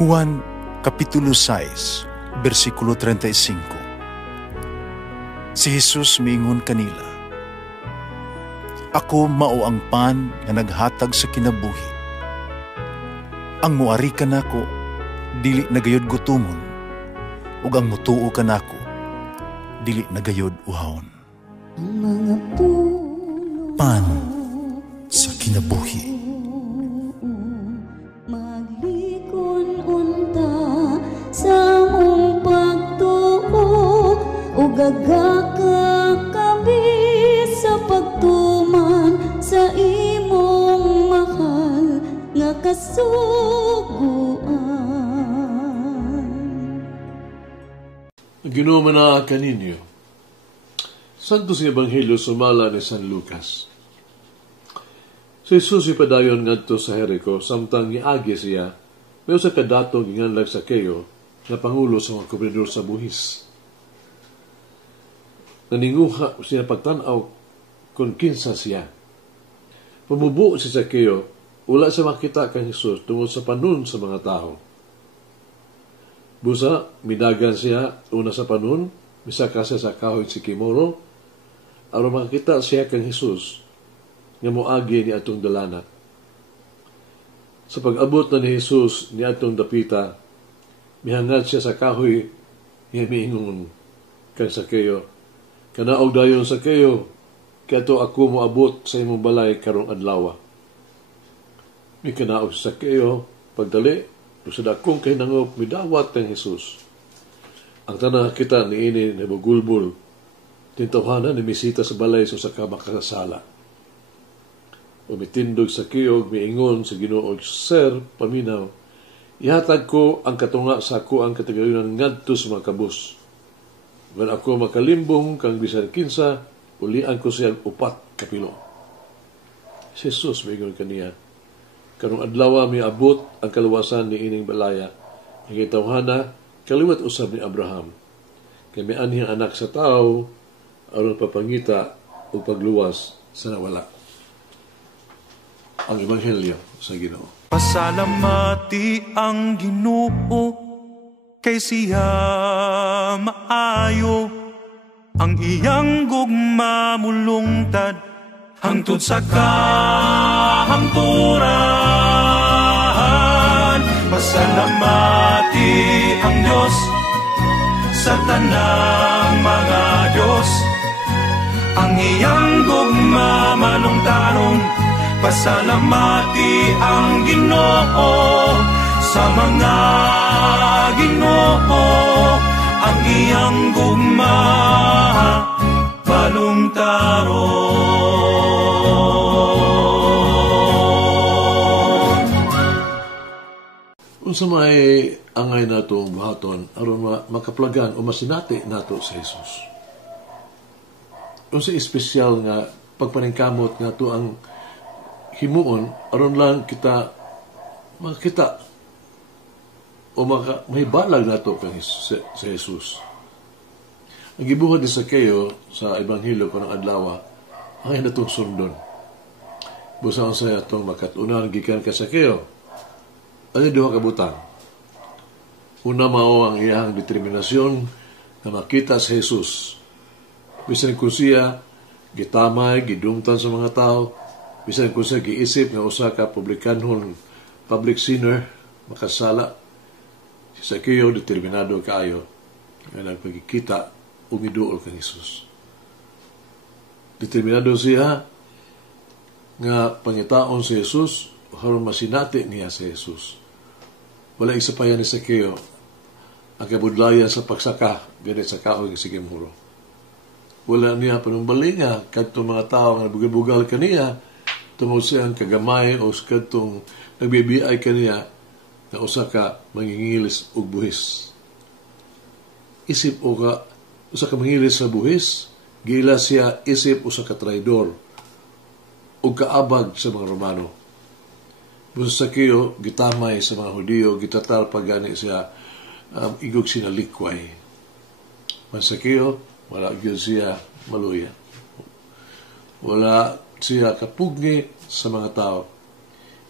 Juan Kapitulo 6, versikulo 35. Si Jesus miingon kanila, "Ako mao ang pan nga naghatag sa kinabuhi. Ang muari kanako dili nagayod gutomon, ug ang mutuo kanako dili nagayod uhawon." Pan sa kinabuhi. Sa mong pagtuo o gagakakabi sa pagtuman sa imong mahal nga kasuguan. Ginoo na kaninyo. Santo sa Ebanghelyo sumala ni San Lucas. Si Jesus ipadayon ngadto sa Jericho samtang giagi siya may usa ka dato ginganlag sa Sakeo na pangulo sa mga gobernador sa buhis. Naninguha siya pagtanaw kung kinsa siya. Pumubo si Sakeo, wala sa makita kang Jesus tungod sa panun sa mga tao. Busa, midagan siya una sa panun, misaka siya sa kahoy si Kimoro, aron makita siya kang Jesus nga moagi ni atong dalana. Sa pag-abot na ni Jesus ni atong dapita, mihangad siya sa kahoy nga miingon kang Sakeo, "Kanaog dayon Sakeo, kato ako moabot sa imong balay karong adlaw." Mi kanaog sa Sakeo, pagdali, sa dakong kahinangop, midawat ng Jesus. Ang tanang kita ni ini nabugulbul, tintawhanan ni misita sa balay sa usa ka makasala. Umitindog sa kiyog, miingon sa Ginoo, "Sir, paminaw, ihatag ko ang katunga sa ako ang kategoryon ngadto sa mga kabus. When ako makalimbong kang bisan kinsa, ulian ko siya upat kapilo." Si Jesus miingon kaniya, "Karong adlaw mi abot ang kaluwasan ni ining balaya. Ang gitawhana, kaliwat usab ni Abraham. Kay may anhing anak sa tao, aron papangita o pagluwas sa nawala." Ang Ebanghelyo sa Ginoo. Pasalamati ang Ginoo kay siya maayo, ang iyang gugma mulungtad hangtod sa kahangturan. Pasalamati ang Diyos sa tanang mga Diyos, ang iyang gugma malungtaron. Pasalamati ang Ginoo sa mga Ginoo, ang iyang gugma balungtaron. Unsa may angay nato buhaton aron makaplagan o masinati nato sa Jesus. Unsa espesyal nga pagpaningkamot nga to ang himuon aron lang kita makita o mahibalag nato kang sa Jesus. Ang gibuhat ni Sakeo sa Ebanghelyo kanang adlaw ay natong sundon. Busa sa atong makatunan gikan ka Sakeo. Ano duha ka butang? Una mao ang iyang determinasyon na makita sa Jesus. Bisan kung siya gitamay, gidumtan sa mga tao, bisan kung siya giisip nga usa ka publicanhon, public sinner, makasala, si Sakeo determinado kaayo nga nagpagkikita o miduol kang Jesus. Determinado siya nga pangitaon si Jesus aron masinati niya si Jesus. Wala isa pa yan ni Sakeo ang kabudlayan sa pagsaka ganit sa kahoy nga sige muro. Wala niya panumbalinga kadtong mga tao nga bugal-bugal kaniya tungod siyang kagamay o kadtong nagbibiay kaniya na usa ka mangingilis og buhis. Isip o ka usa ka mangingilis sa buhis, giila siya isip usa ka traidor o kaabag sa mga Romano. Busa Sakeo gitamay sa mga Hudiyo, gitatar pagani siya igog sinalikway. Man Sakeo wala gyud siya maluya. Wala siya kapugni sa mga tao.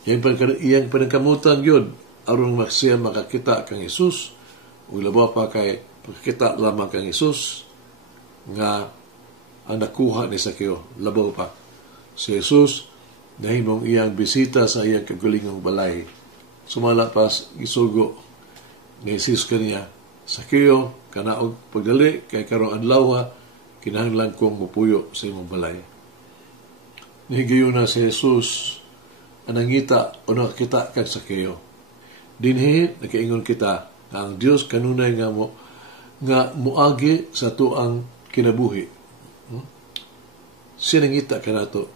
Iyang panangkamutan yun aron siya makakita kang Jesus, ug labaw pa kay makakita lamang kang Jesus nga ang nakuha ni Sakeo. Labaw pa si Jesus nahimong iyang bisita sa iyang kagulingong balay. Sumala pas isugo ni Jesus kaniya, Sakeo, kanaog pagdali kay karong adlaw kinahanglan kong mupuyo sa imong balay. Nihigayon na si Jesus anangita o nakakita kag Sakeo. Dinhi nakaingon kita na ang Dios kanunay nga muagi sa tuang kinabuhi. Siya nangita ka na to.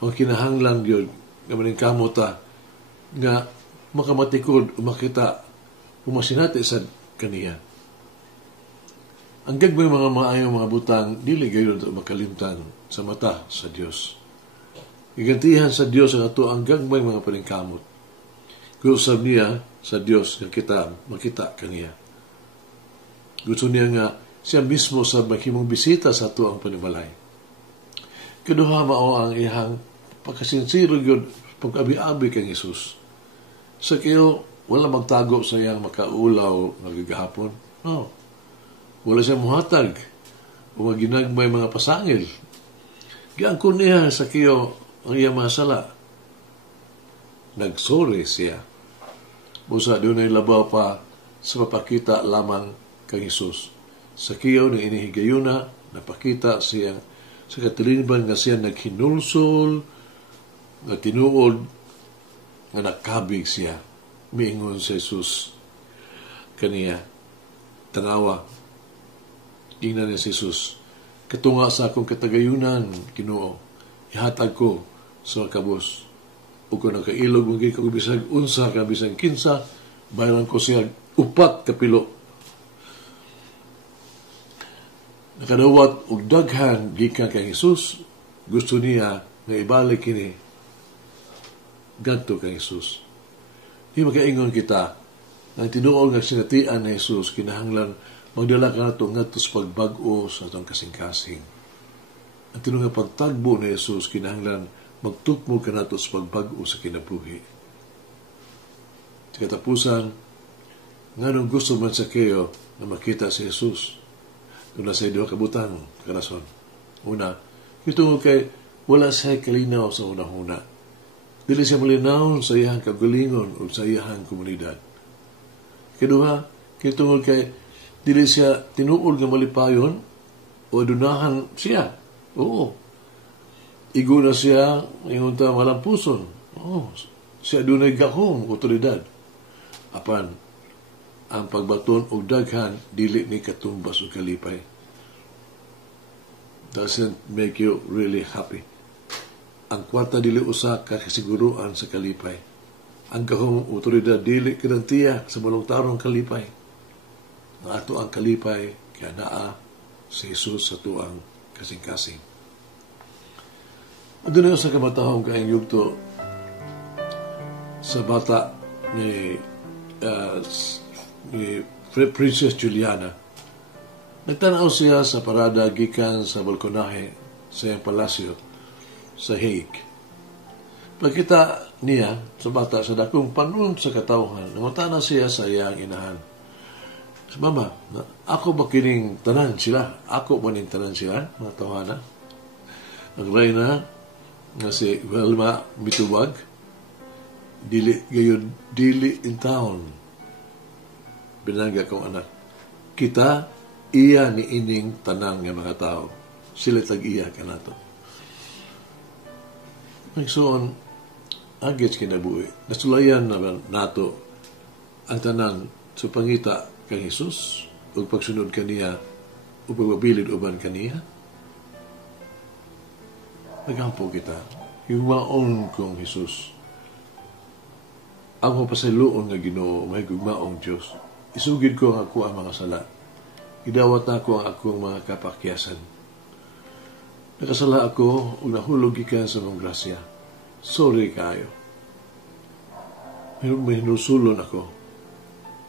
Ang kinahanglan yun nga maningkamo ta nga makamatikod o makita umasinati sa kaniya. Ang gagmay mga maayong mga butang dili gayon makalimtan sa mata sa Dios. Igantihan sa Dios ang ato ang gagmay mga paningkamot. Gusto niya sa Dios nga kita makita kaniya. Gusto niya nga siya mismo sa maghimong bisita sa ato ang panibalay. Kaduha mao ang ihang pagkasinsiro yun pag-abi-abi kang Jesus. Sa kayo, wala magtago sa iyang makaulaw na gagahapon. No. Wala siya muhatag o maginagmay mga pasangil. Giangkon niya sa kayo ang iyang masala. Nagsori siya. Busa doon ay labaw pa sa mapakita lamang kang Jesus. Sa kayo na inihigayuna, napakita siya sa katiliniban nga siya naghinulsol, nga tinuod, nga nakabig siya. Miingon sa Jesus kaniya. Tanawa. Ingnan ni Jesus. Katunga sa akong katagayunan, Ginoo. Ihatag ko sa kabos. O kung nakailog mong kong bisag unsa ka bisag kinsa, bayaran ko siya upat kapilo. Nakadawat og daghan gikan kay Jesus, gusto niya nga ibalik kini gadto kay Jesus. Di makaingon kita ang tinuod nga sinatian ni Jesus kinahanglan magdala ka nato ngadto sa pagbag-o sa atong kasing-kasing. Ang tinuod nga pagtagbo ni Jesus kinahanglan magtukmo ka nato sa pagbag-o sa kinabuhi. Sa katapusan, nganong gusto man sa kayo na makita si Jesus? Una sa duha ka butang karason. Una, itungod kay wala siya kalinaw sa una-una. Dili siya malinaw sa iyang kagalingon o sa iyang komunidad. Kedua, itungod kay dili siya tinuod nga malipayon o adunahan siya. Oo. Igo na siya ingon ta malampuson. Oo. Siya dunay gahom otoridad. Apan ang pagbaton og daghan dili ni katumbas o kalipay. Doesn't make you really happy. Ang kwarta dili usa ka kasiguruan sa kalipay. Ang gahong otoridad dili garantiya sa balong kalipay. Ang ato ang kalipay kaya naa si Jesus sa tuang kasing-kasing. Doon na sa kamatahong kaing yugto sa bata ni Princess Juliana. Nagtanaw siya sa parada gikan sa balkonahe sa iyang palasyo sa Hague. Pagkita niya sa bata sa dakong panon sa katawhan, namutana siya sa iyang inahan. Mama, ako ba kining tanan sila? Ako ba ning tanan sila? Mga tawhana. Ang reyna nga si Wilma Mitubag, dili in town. Binangga kong anak. Kita, iya ni ining tanang nga mga tao. Sila tag-iya ka na to. Nagsoon, agits kinabuhi. Nasulayan na nato ang tanan sa pangita kang Jesus o pagsunod kaniya o pagbabilid uban kaniya. Nagampo kita. Higmaon kong Jesus. Ang mapasayloon nga Ginoo, may gugmaong Diyos. Isugid ko ang ako ang mga sala. Idawat na ako ang akong mga kapakyasan. Nakasala ako o nahulog ikan sa mong grasya. Sorry kayo. May hinusulon ako.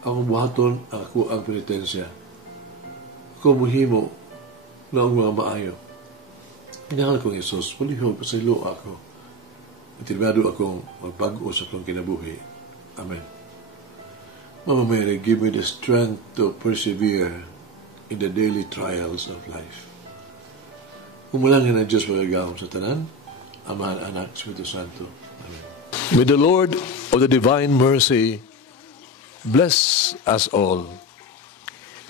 Ako buhaton ang ako ang penitensya. Ako muhimo na ang mga maayo. Inahal kong Jesus, malihog pasaylo ako. Itinbado akong magbago sa akong kinabuhi. Amen. Mama Mary, give me the strength to persevere in the daily trials of life. Umulangin ang Diyos magagawang sa tanan, Ama, Anak, Espiritu Santo. Amen. May the Lord of the divine mercy bless us all,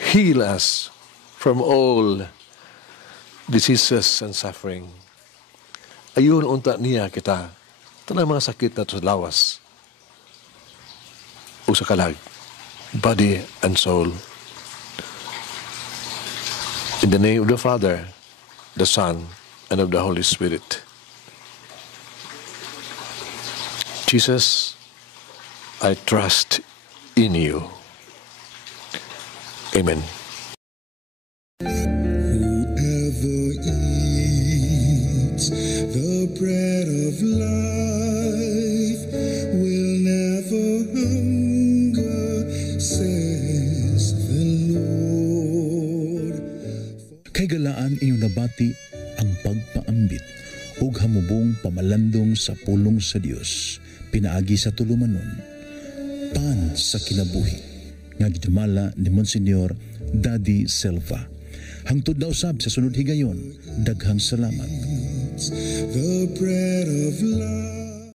heal us from all diseases and suffering. Ayun unta niya kita, tanang mga sakit na sa lawas o sa kalag, body and soul. In the name of the Father, the Son, and of the Holy Spirit. Jesus, I trust in you. Amen. Whoever eats the bread of life will never hunger, says the Lord. Kay galaan inyong nabati ang pagpaambit ug hamubong pamalandong sa pulong sa Dios pinaagi sa tulumanon. Pan sa kinabuhi nga gidumala ni Monsignor Daddy Silva. Hangtod na usab sa sunod higayon, daghang salamat. The bread of life.